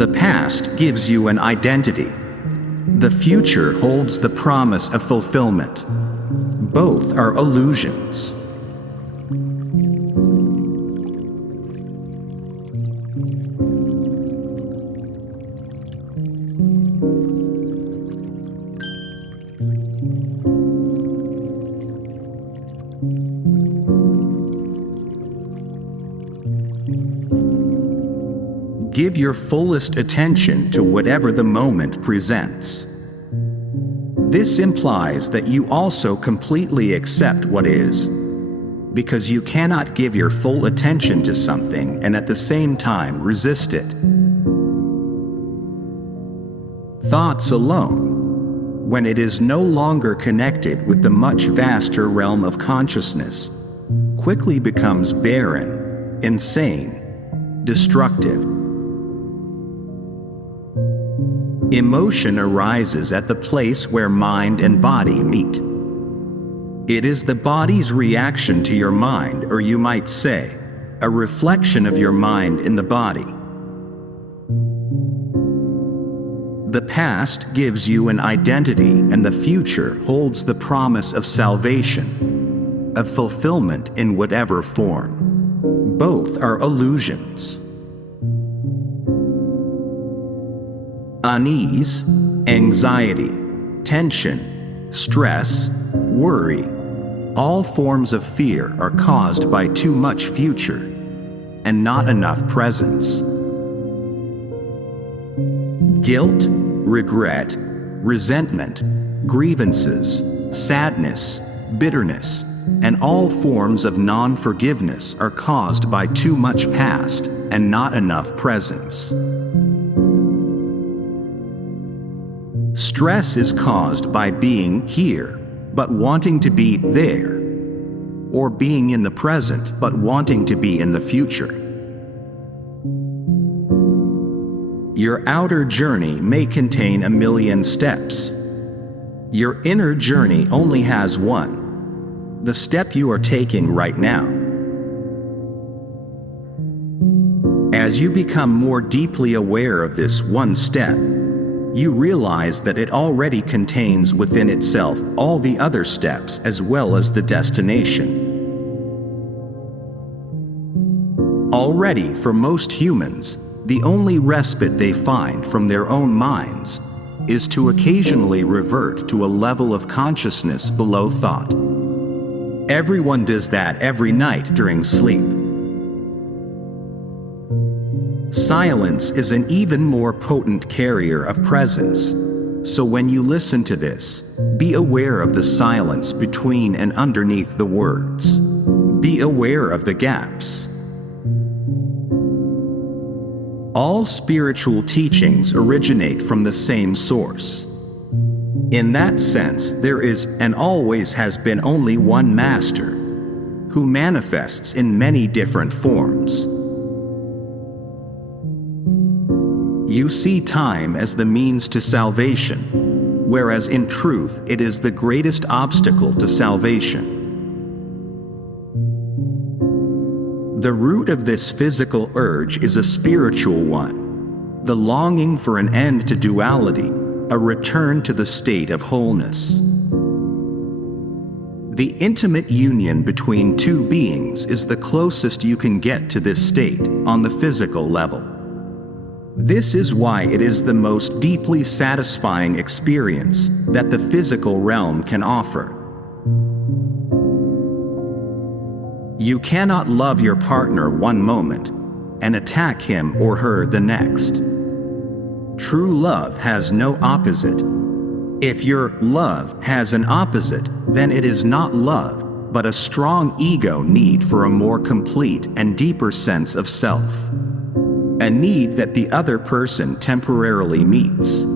The past gives you an identity. The future holds the promise of fulfillment. Both are illusions. Give your fullest attention to whatever the moment presents. This implies that you also completely accept what is, because you cannot give your full attention to something and at the same time resist it. Thoughts alone, when it is no longer connected with the much vaster realm of consciousness, quickly becomes barren, insane, destructive. Emotion arises at the place where mind and body meet. It is the body's reaction to your mind, or you might say, a reflection of your mind in the body. The past gives you an identity, and the future holds the promise of salvation, of fulfillment in whatever form. Both are illusions. Unease, anxiety, tension, stress, worry, all forms of fear are caused by too much future and not enough presence. Guilt, regret, resentment, grievances, sadness, bitterness, and all forms of non-forgiveness are caused by too much past and not enough presence. Stress is caused by being here, but wanting to be there, or being in the present, but wanting to be in the future. Your outer journey may contain 1,000,000 steps. Your inner journey only has one, the step you are taking right now. As you become more deeply aware of this one step, you realize that it already contains within itself all the other steps as well as the destination. Already, for most humans, the only respite they find from their own minds is to occasionally revert to a level of consciousness below thought. Everyone does that every night during sleep. Silence is an even more potent carrier of presence, so when you listen to this, be aware of the silence between and underneath the words. Be aware of the gaps. All spiritual teachings originate from the same source. In that sense, there is and always has been only one master, who manifests in many different forms. You see time as the means to salvation, whereas in truth it is the greatest obstacle to salvation. The root of this physical urge is a spiritual one, the longing for an end to duality, a return to the state of wholeness. The intimate union between two beings is the closest you can get to this state on the physical level. This is why it is the most deeply satisfying experience that the physical realm can offer. You cannot love your partner one moment and attack him or her the next. True love has no opposite. If your love has an opposite, then it is not love, but a strong ego need for a more complete and deeper sense of self. A need that the other person temporarily meets.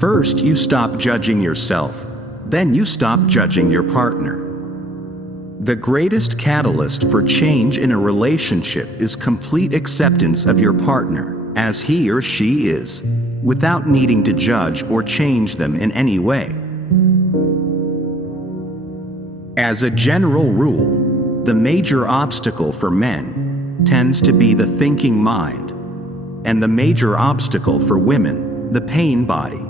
First, you stop judging yourself, then you stop judging your partner. The greatest catalyst for change in a relationship is complete acceptance of your partner, as he or she is, without needing to judge or change them in any way. As a general rule, the major obstacle for men, tends to be the thinking mind, and the major obstacle for women, the pain body.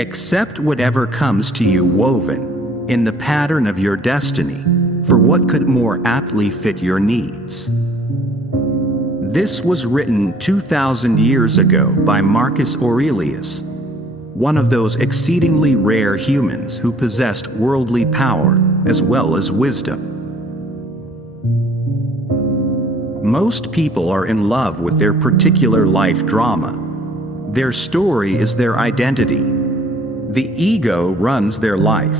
Accept whatever comes to you woven in the pattern of your destiny, for what could more aptly fit your needs? This was written 2,000 years ago by Marcus Aurelius, one of those exceedingly rare humans who possessed worldly power as well as wisdom. Most people are in love with their particular life drama. Their story is their identity. The ego runs their life.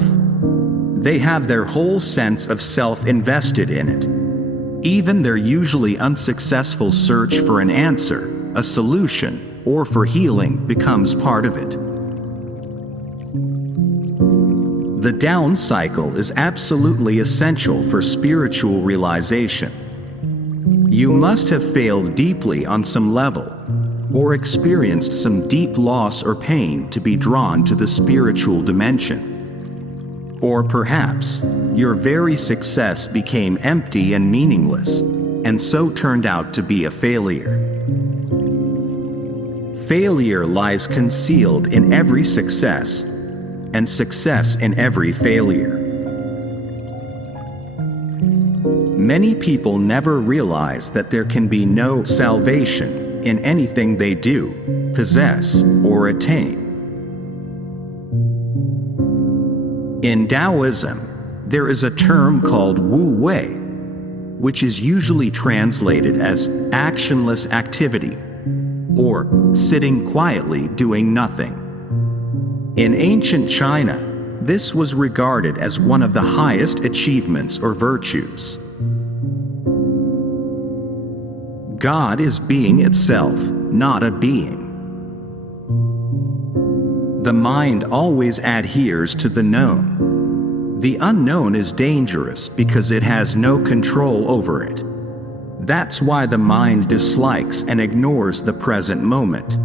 They have their whole sense of self invested in it. Even their usually unsuccessful search for an answer, a solution, or for healing becomes part of it. The down cycle is absolutely essential for spiritual realization. You must have failed deeply on some level, or experienced some deep loss or pain to be drawn to the spiritual dimension. Or perhaps, your very success became empty and meaningless, and so turned out to be a failure. Failure lies concealed in every success, and success in every failure. Many people never realize that there can be no salvation in anything they do, possess, or attain. In Taoism, there is a term called Wu Wei, which is usually translated as actionless activity, or sitting quietly doing nothing. In ancient China, this was regarded as one of the highest achievements or virtues. God is being itself, not a being. The mind always adheres to the known. The unknown is dangerous because it has no control over it. That's why the mind dislikes and ignores the present moment.